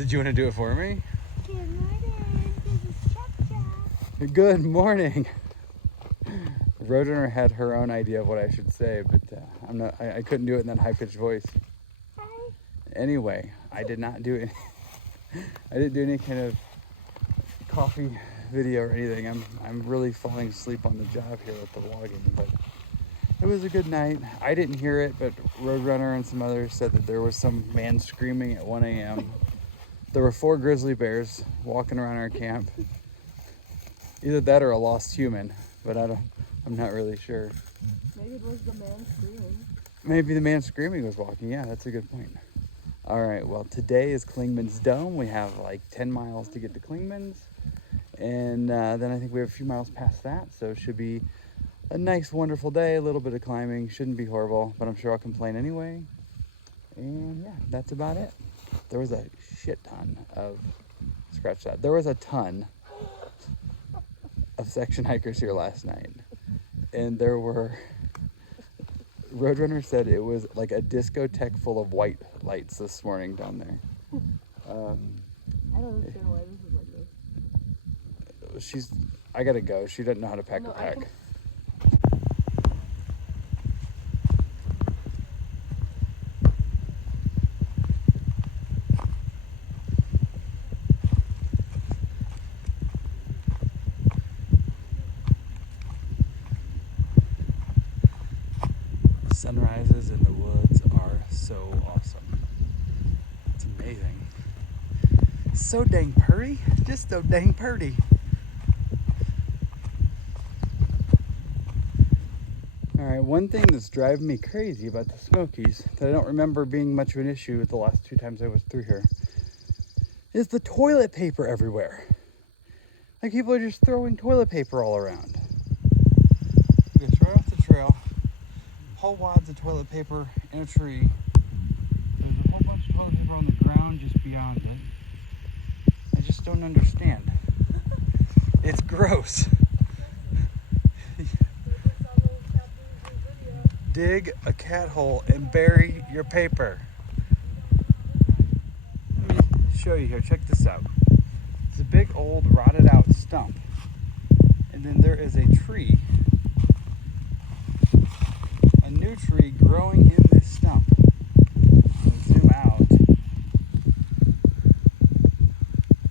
Did you want to do it for me? Good morning. This is Chop. Good morning. Roadrunner had her own idea of what I should say, but I couldn't do it in that high-pitched voice. Hi. Anyway, I did not do it. I didn't do any kind of coffee video or anything. I'm really falling asleep on the job here with the vlogging, but it was a good night. I didn't hear it, but Roadrunner and some others said that there was some man screaming at 1 a.m. There were 4 grizzly bears walking around our camp. Either that or a lost human, but I'm not really sure. Maybe it was the man screaming. Maybe the man screaming was walking. Yeah, that's a good point. All right, well, today is Clingmans Dome. We have like 10 miles to get to Clingmans. And then I think we have a few miles past that. So it should be a nice, wonderful day. A little bit of climbing. Shouldn't be horrible, but I'm sure I'll complain anyway. And yeah, that's about it. There was a shit ton of, scratch that. There was a ton of section hikers here last night. And there were, Roadrunner said it was like a discotheque full of white lights this morning down there. I don't understand why this is like this. I gotta go. She doesn't know how to pack No, a pack. Sunrises in the woods are so awesome. It's amazing. So dang pretty. Just so dang pretty. Alright, one thing that's driving me crazy about the Smokies that I don't remember being much of an issue the last 2 times I was through here is the toilet paper everywhere. Like, people are just throwing toilet paper all around. It's right off the trail. Whole wads of toilet paper in a tree. There's a whole bunch of toilet paper on the ground just beyond it. I just don't understand. It's gross. Dig a cat hole and bury your paper. Let me show you here. Check this out. It's a big old rotted out stump. And then there is a tree. A new tree growing in this stump. Let's zoom out.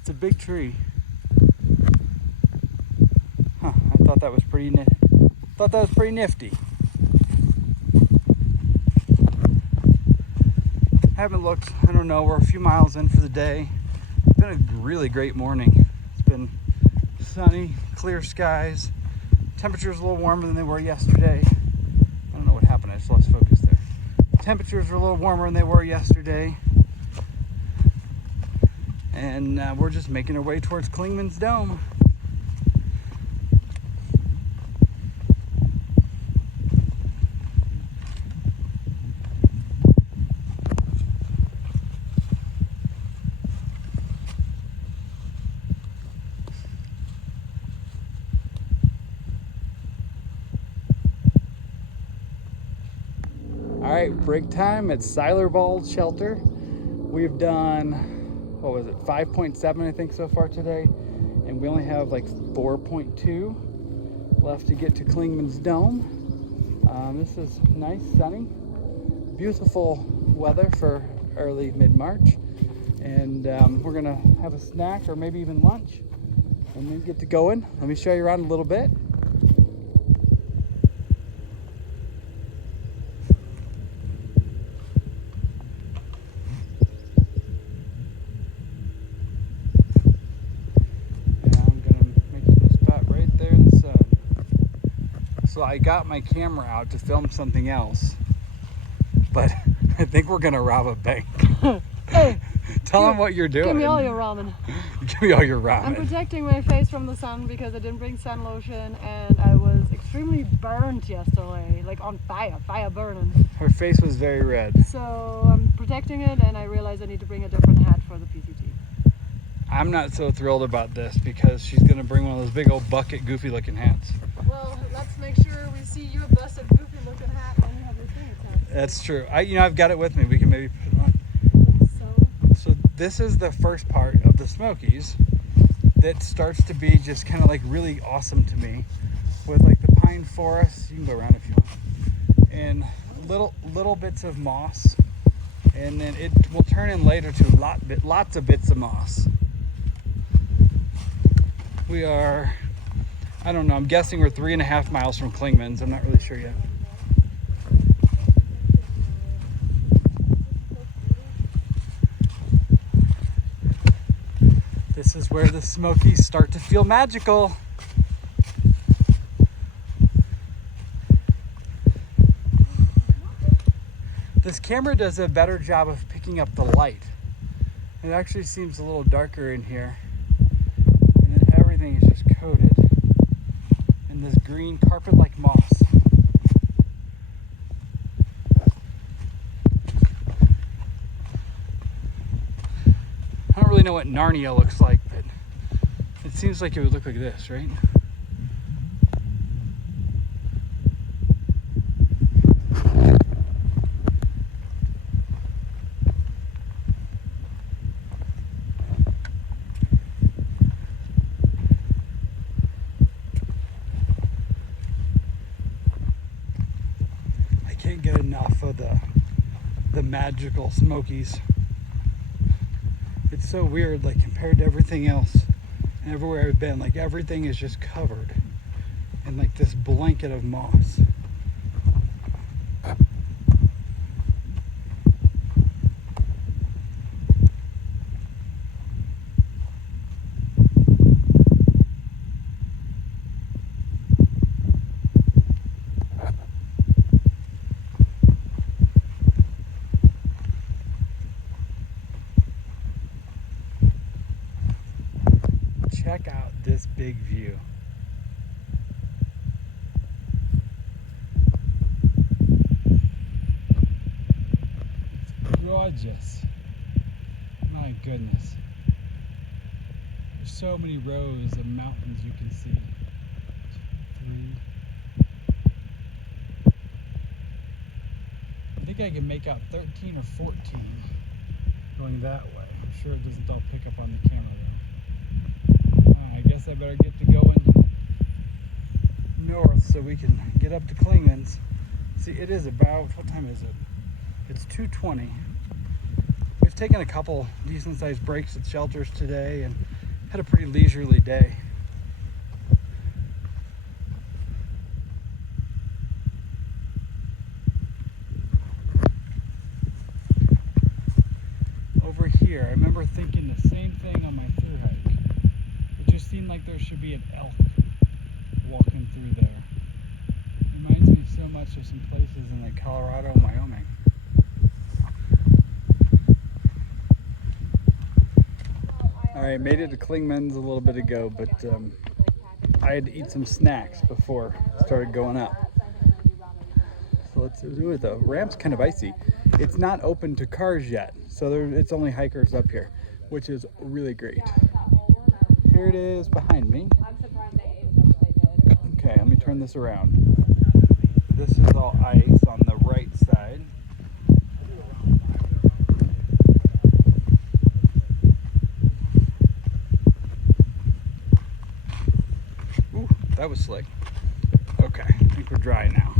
It's a big tree. Huh, I thought that was pretty nifty. Haven't looked, I don't know, we're a few miles in for the day. It's been a really great morning. It's been sunny, clear skies. Temperatures a little warmer than they were yesterday. I don't know what happened, I just lost focus there. Temperatures are a little warmer than they were yesterday. And we're just making our way towards Clingmans Dome. All right, break time at Silerbald Shelter. We've done, what was it, 5.7 I think so far today, and we only have like 4.2 left to get to Clingmans Dome. This is nice, sunny, beautiful weather for early mid-March, and we're gonna have a snack or maybe even lunch and then get to going. Let me show you around a little bit. So I got my camera out to film something else, but I think we're gonna rob a bank. Hey, Tell them what you're doing. give me all your ramen. Give me all your ramen. I'm protecting my face from the sun because I didn't bring sun lotion and I was extremely burnt yesterday, like on fire burning. Her face was very red. So I'm protecting it and I realized I need to bring a different hat for the PCT. I'm not so thrilled about this because she's gonna bring one of those big old bucket goofy looking hats. Well, let's make sure we see your busted goofy looking hat when you have your thing attached. That's true. I've got it with me. We can maybe put it on. So So this is the first part of the Smokies that starts to be just kind of like really awesome to me, with like the pine forest. You can go around if you want, and little bits of moss, and then it will turn in later to lots of bits of moss. We are, I don't know, I'm guessing we're 3.5 miles from Clingmans. I'm not really sure yet. This is where the Smokies start to feel magical. This camera does a better job of picking up the light. It actually seems a little darker in here. And then everything is just coated in this green carpet-like moss. I don't really know what Narnia looks like, but it seems like it would look like this, right? I can't get enough of the magical Smokies. It's so weird, like compared to everything else and everywhere I've been, like everything is just covered in like this blanket of moss. Check out this big view. It's gorgeous. My goodness. There's so many rows of mountains you can see. 3. I think I can make out 13 or 14 going that way. I'm sure it doesn't all pick up on the camera though. I guess I better get to going north so we can get up to Clingmans. See, it is about, what time is it? It's 2:20. We've taken a couple decent sized breaks at shelters today and had a pretty leisurely day. Over here, I remember thinking the same thing on my through hike. It just seemed like there should be an elk walking through there. Reminds me so much of some places in like Colorado and Wyoming. Alright, made it to Clingmans a little bit ago, but I had to eat some snacks before I started going up. So let's do it. The ramp's kind of icy. It's not open to cars yet, so it's only hikers up here, which is really great. Here it is behind me. Okay, let me turn this around. This is all ice on the right side. Ooh, that was slick. Okay, I think we're dry now.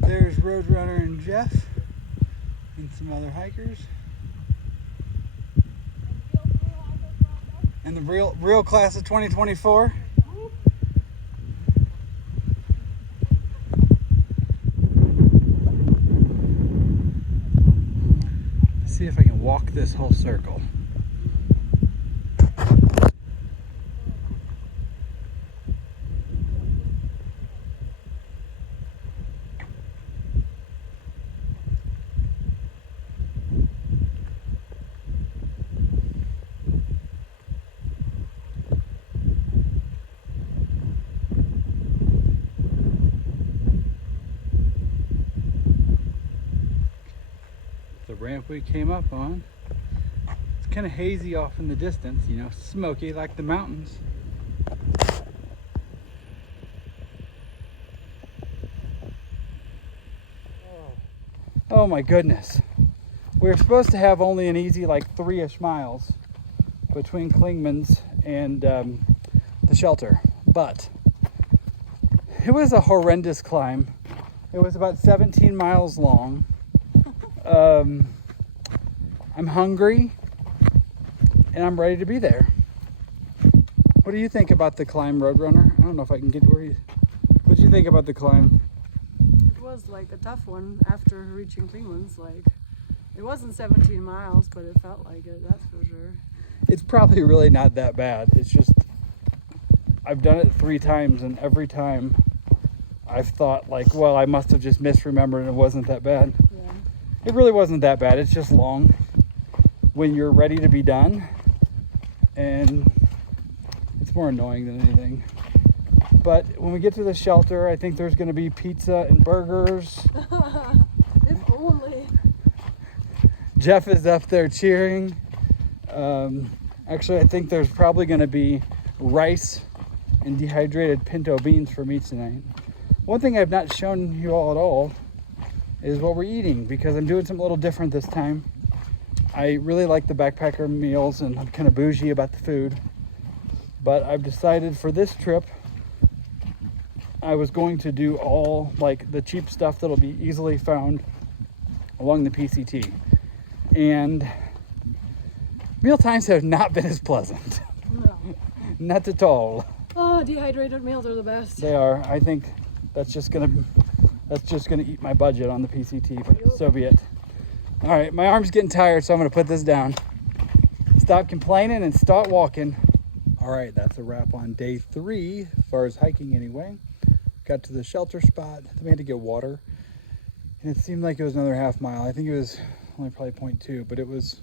There's Roadrunner and Jeff and some other hikers. And the real class of 2024. Let's see if I can walk this whole circle. ramp we came up on. It's kind of hazy off in the distance, you know, smoky like the mountains. Oh my goodness. We were supposed to have only an easy like 3-ish miles between Clingmans and the shelter, but it was a horrendous climb. It was about 17 miles long. I'm hungry and I'm ready to be there. What do you think about the climb, Roadrunner? I don't know if I can get where you... What do you think about the climb? It was like a tough one after reaching Clingmans. Like, it wasn't 17 miles, but it felt like it, that's for sure. It's probably really not that bad. It's just, I've done it 3 times, and every time I've thought like, well, I must have just misremembered and it wasn't that bad. Yeah. It really wasn't that bad. It's just long when you're ready to be done, and it's more annoying than anything. But when we get to the shelter, I think there's going to be pizza and burgers. If only. Jeff is up there cheering. Actually, I think there's probably going to be rice and dehydrated pinto beans for me tonight. One thing I've not shown you all at all is what we're eating, because I'm doing something a little different this time. I really like the backpacker meals and I'm kind of bougie about the food. But I've decided for this trip, I was going to do all like the cheap stuff that'll be easily found along the PCT. And meal times have not been as pleasant. No. Not at all. Oh, dehydrated meals are the best. They are. I think that's just gonna eat my budget on the PCT, but so be it. All right, my arm's getting tired, so I'm gonna put this down. Stop complaining and start walking. All right, that's a wrap on day 3, as far as hiking anyway. Got to the shelter spot, then we had to get water, and it seemed like it was another half mile. I think it was only probably 0.2, but it was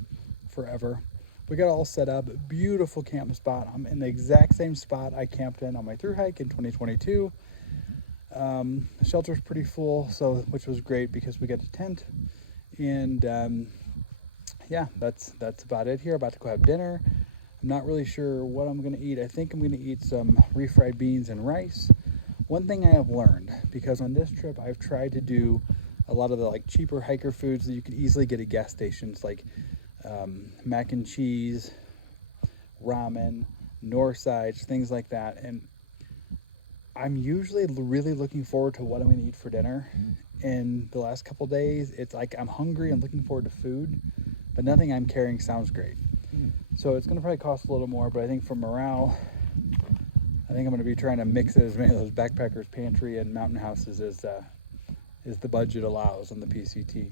forever. We got all set up, beautiful camp spot. I'm in the exact same spot I camped in on my thru hike in 2022. The shelter's pretty full, so which was great because we got a tent. And yeah, that's about it here. About to go have dinner. I'm not really sure what I'm gonna eat. I think I'm gonna eat some refried beans and rice. One thing I have learned, because on this trip I've tried to do a lot of the like cheaper hiker foods that you could easily get at gas stations, like mac and cheese, ramen, Northsides, things like that. And I'm usually really looking forward to what I'm going to eat for dinner. And the last couple days, it's like I'm hungry and looking forward to food, but nothing I'm carrying sounds great. So it's going to probably cost a little more, but I think for morale, I think I'm going to be trying to mix as many of those backpackers pantry and mountain houses as the budget allows on the PCT.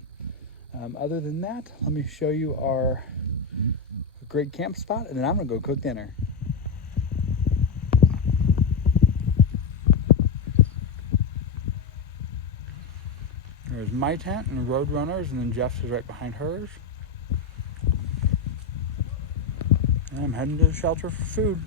Other than that, let me show you our great camp spot, and then I'm gonna go cook dinner. There's my tent and Roadrunner's, and then Jeff's is right behind hers. And I'm heading to the shelter for food.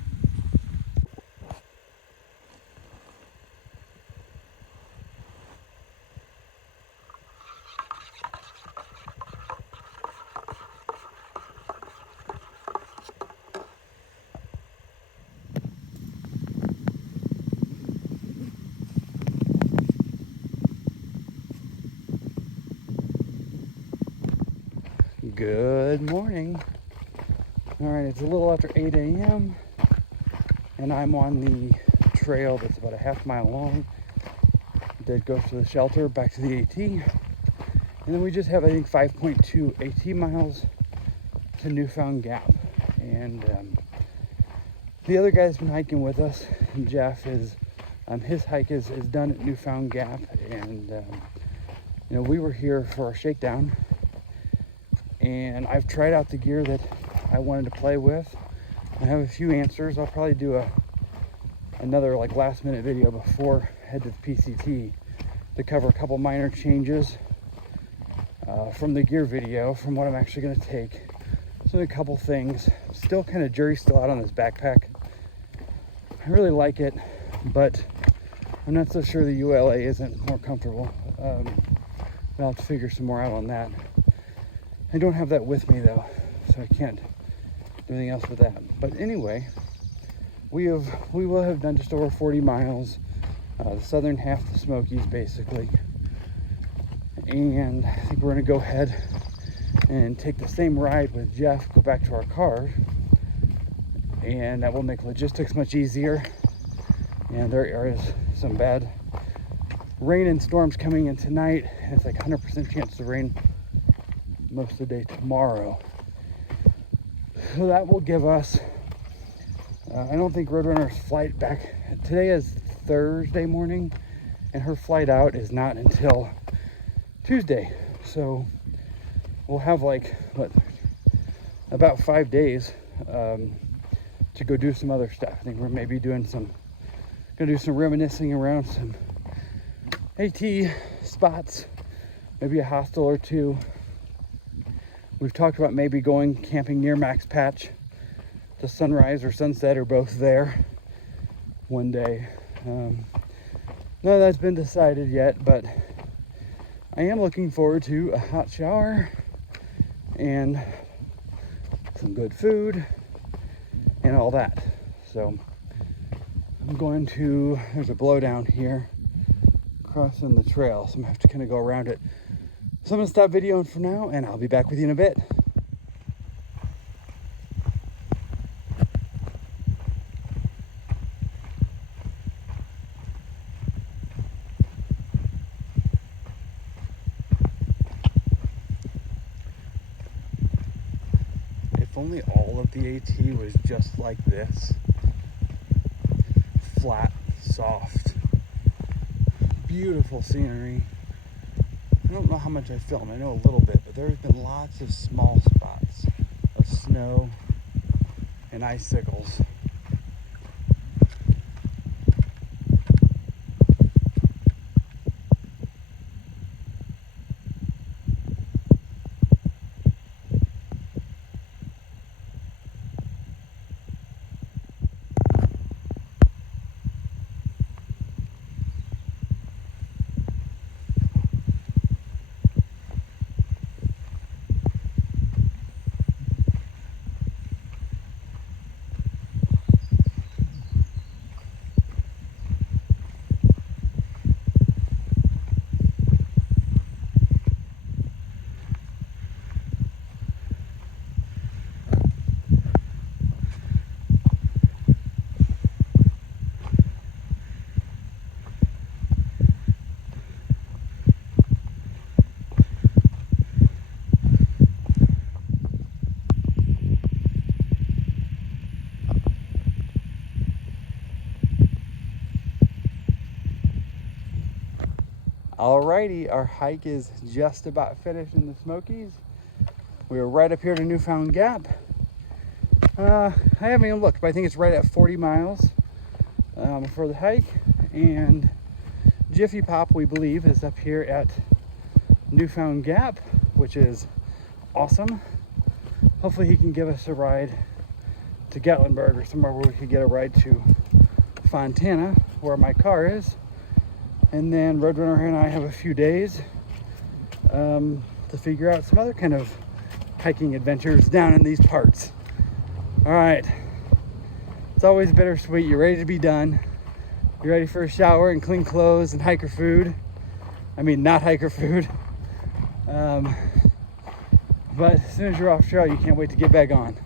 Good morning. All right, it's a little after 8 a.m. and I'm on the trail that's about a half mile long that goes to the shelter, back to the AT. And then we just have, I think, 5.2 AT miles to Newfound Gap. And the other guy's been hiking with us, Jeff, is his hike is done at Newfound Gap. And you know, we were here for our shakedown, and I've tried out the gear that I wanted to play with. I have a few answers. I'll probably do another like last minute video before I head to the PCT to cover a couple minor changes from the gear video, from what I'm actually going to take. So a couple things. Still kind of jury's still out on this backpack. I really like it, but I'm not so sure the ULA isn't more comfortable. I'll have to figure some more out on that. I don't have that with me though, so I can't do anything else with that. But anyway, we will have done just over 40 miles, the southern half of the Smokies basically. And I think we're gonna go ahead and take the same ride with Jeff, go back to our car, and that will make logistics much easier. And there is some bad rain and storms coming in tonight, and it's like 100% chance to rain most of the day tomorrow. So that will give us, I don't think Roadrunner's flight back, today is Thursday morning, and her flight out is not until Tuesday. So we'll have like, about 5 days to go do some other stuff. I think we're maybe gonna do some reminiscing around some AT spots, maybe a hostel or two. We've talked about maybe going camping near Max Patch. The sunrise or sunset are both there one day. None of that's been decided yet, but I am looking forward to a hot shower and some good food and all that. So I'm going to, there's a blowdown here crossing the trail, so I'm gonna have to kind of go around it. So I'm gonna stop videoing for now, and I'll be back with you in a bit. If only all of the AT was just like this. Flat, soft, beautiful scenery. I don't know how much I filmed. I know a little bit, but there's been lots of small spots of snow and icicles. Alrighty, our hike is just about finished in the Smokies. We were right up here to Newfound Gap. I haven't even looked, but I think it's right at 40 miles for the hike. And Jiffy Pop, we believe, is up here at Newfound Gap, which is awesome. Hopefully he can give us a ride to Gatlinburg or somewhere where we could get a ride to Fontana, where my car is. And then Roadrunner and I have a few days to figure out some other kind of hiking adventures down in these parts. All right, it's always bittersweet. You're ready to be done. You're ready for a shower and clean clothes and hiker food. I mean, not hiker food. But as soon as you're off trail, you can't wait to get back on.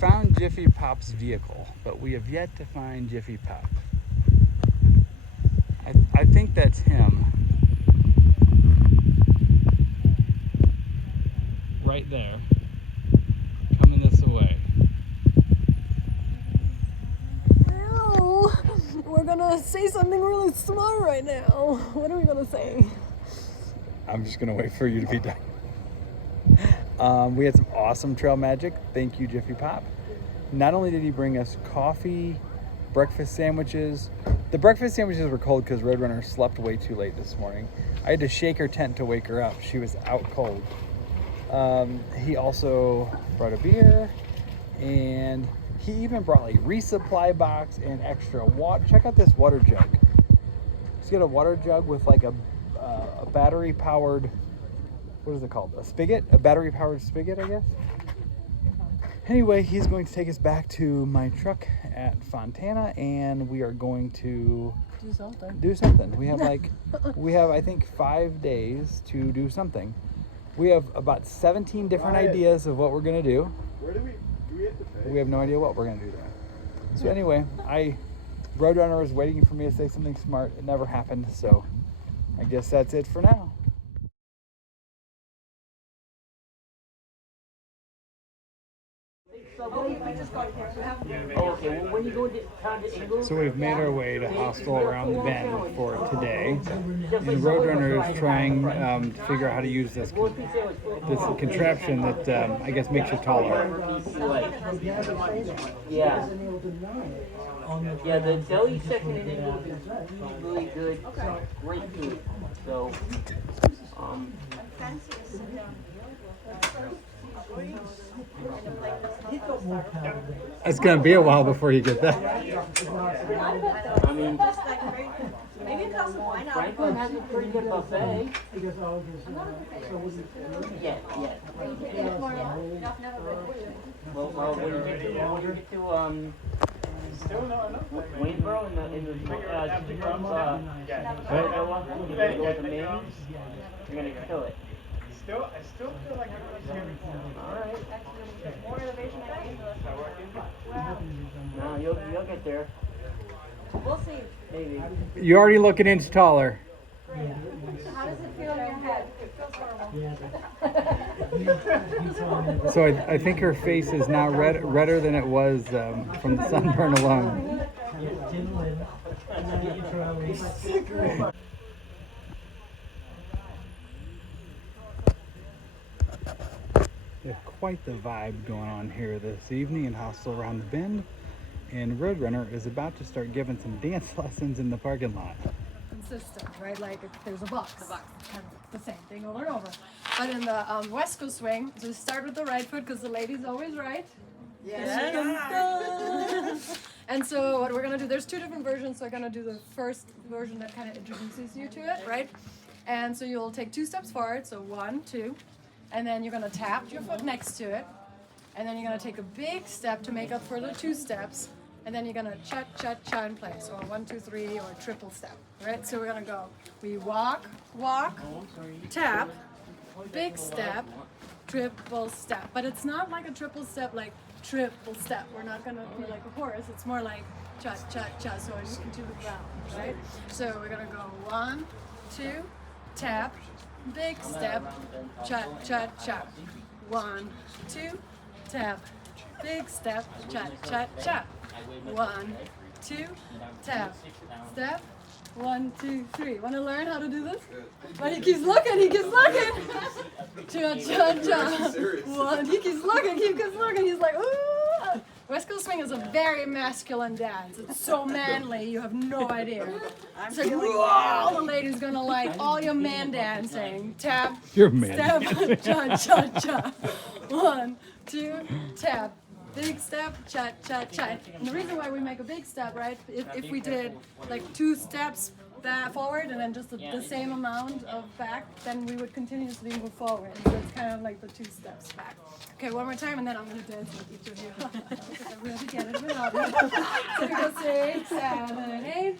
Found Jiffy Pop's vehicle, but we have yet to find Jiffy Pop. I think that's him. Right there. Coming this way. No, we're gonna say something really smart right now. What are we gonna say? I'm just gonna wait for you to be done. We had some awesome trail magic. Thank you, Jiffy Pop. Not only did he bring us coffee, breakfast sandwiches. The breakfast sandwiches were cold because Roadrunner slept way too late this morning. I had to shake her tent to wake her up. She was out cold. He also brought a beer, and he even brought like resupply box and extra water. Check out this water jug. He's got a water jug with like a battery powered, what is it called? A spigot? A battery powered spigot, I guess. Anyway, he's going to take us back to my truck at Fontana, and we are going to do something. We have I think 5 days to do something. We have about 17 different ideas of what we're gonna do. Where do we have to pay? We have no idea what we're gonna do there. So anyway, Roadrunner was waiting for me to say something smart. It never happened, so I guess that's it for now. So we've made our way to Hostel around the bend for today, and Roadrunner is trying to figure out how to use this contraption that I guess makes you taller. Yeah. Yeah, the deli section in England is really good. Great food. So, It's gonna be a while before you get that. I mean, Franklin has a pretty good buffet. Yeah. Well, when you get to Waynesboro in the Jiffy Pop, you're gonna kill it. I still feel like it was Alright. No, you'll get there. We'll see. Maybe. You're already looking inch taller. How does it feel in your head? It feels horrible. So I think her face is now redder than it was from the sunburn alone. There's quite the vibe going on here this evening in Hostel around the bend, and Roadrunner is about to start giving some dance lessons in the parking lot. Consistent, right? Like if there's a box. Kind of the same thing over and over. But in the West Coast swing, so we start with the right foot because the lady's always right. Yes. And so what we're gonna do, there's two different versions. So I'm gonna do the first version that kind of introduces you to it, right? And so you'll take 2 steps forward, so 1, 2, and then you're gonna tap your foot next to it, and then you're gonna take a big step to make up for the 2 steps, and then you're gonna cha in place, or 1, 2, 3, or triple step, right? So we're gonna go, we walk, tap, big step, triple step. But it's not like a triple step, like triple step. We're not gonna be like a chorus. It's more like cha, so into the ground, right? So we're gonna go 1, 2, tap, big step, cha. 1, 2, tap, big step, cha. 1, 2, tap, step, 1, 2, 3. Want to learn how to do this? But he keeps looking. Cha. 1, he keeps looking. He's like, ooh. West Coast swing is a very masculine dance. It's so manly, you have no idea. It's like, whoa, the lady's gonna like all your man dancing. Tap, You're man. step, cha. 1, 2, tap. Big step, cha. And the reason why we make a big step, right? If we did like 2 steps back forward and then just the same amount of back, then we would continuously move forward. So it's kind of like the 2 steps back. Okay, one more time, and then I'm gonna dance with each of you. Because I really get it without me. So we go 6, 7, 8.